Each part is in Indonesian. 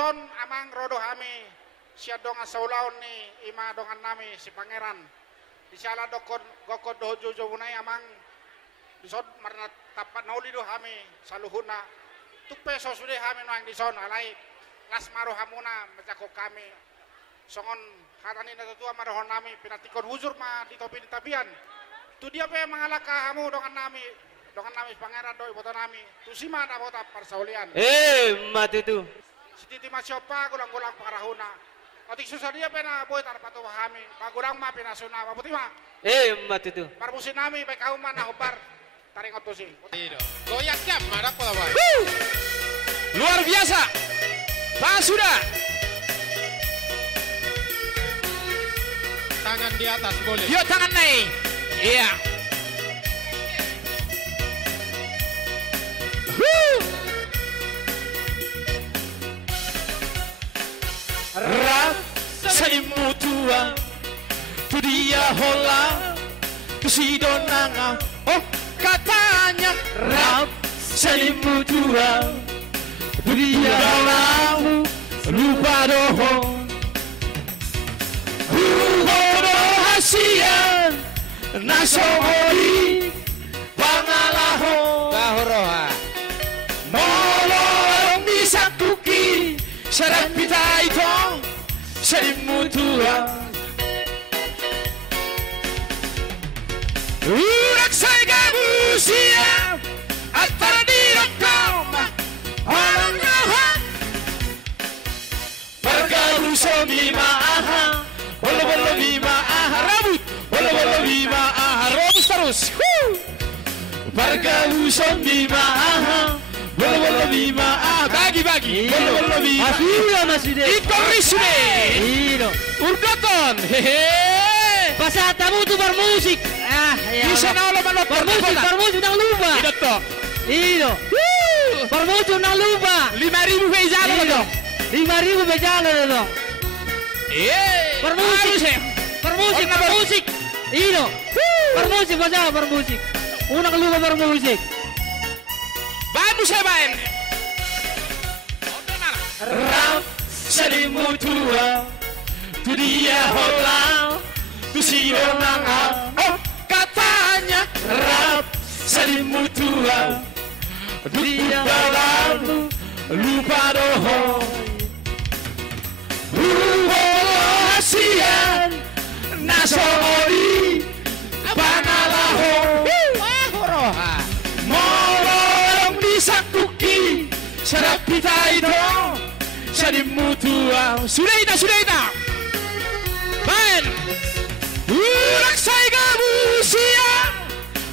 dison amang rodo hami sia dongan saulaon ni ima dongan nami si pangeran disala dokon gokon dojo jobunai amang dison marna tapat nauli do hami saluhuna tupe so sude hami noang dison alai las maro hamuna macako kami songon hatani na tua marohon nami pinatikon huzur ma di topi di tabian tu dia pe mangalaka hamu dongan nami pangeran doi boto nami tu sima na bota parsaulian mati tu sititi masiopa gulang-gulang parahuna otik susah dia pena boy tar patu hami pagurang ma pinasuna maputi ma mati tu parmusin nami baik kau mana hobar taring otusi goyak jam marak pola boy luar biasa Pak sudah tangan di atas boleh yuk tangan naik iya Rap salimutua tu dia hola kesidonanga oh katanya rap salimutua tu dia hola lupa doho hasian nasomori pangalaho bahoroha molong disakuki syarat pita itu salimutua urak saya gabusia antara dirang koma orang rahat bergabung semima aha bolo bima aha rambut bolo bima aha robus terus bergabung semima aha bolo bima aha bagi bolo bima Masih masih deh. Ikorisme urdoton hehe Pasal tamu tu bermusik. bisa na lo manot Bermusik nang lupa. Idotto Iyo. Bermusik nang lupa. 5.000 peizalo to 5.000 bejalo to. Bermusik. Iyo. Bermusik pasal bermusik. Unang lupa bermusik. bahan mo siya bahan rap salimutua tu dia hola tu sidonanga oh katanya rap salimutua tu dia lalu lupa doho hasian nasomori pangalaho molong disakuki sarap pita itu salimutua sudah ita bahan urak saya gabusia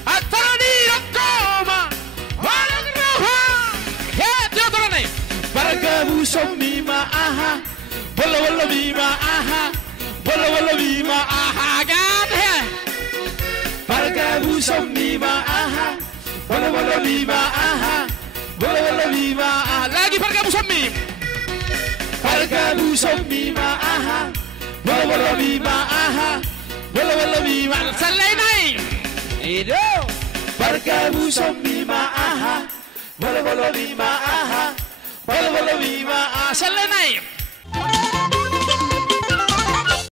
atau dirang koma orang roha ya dia turun nih bergabu somima aha bolo bima aha kan ya bergabu somima aha bolo bima aha lagi bergabu somim bergabu somima aha bolo bima selai naik itu bergabu somima aha bolo bima aha selai naik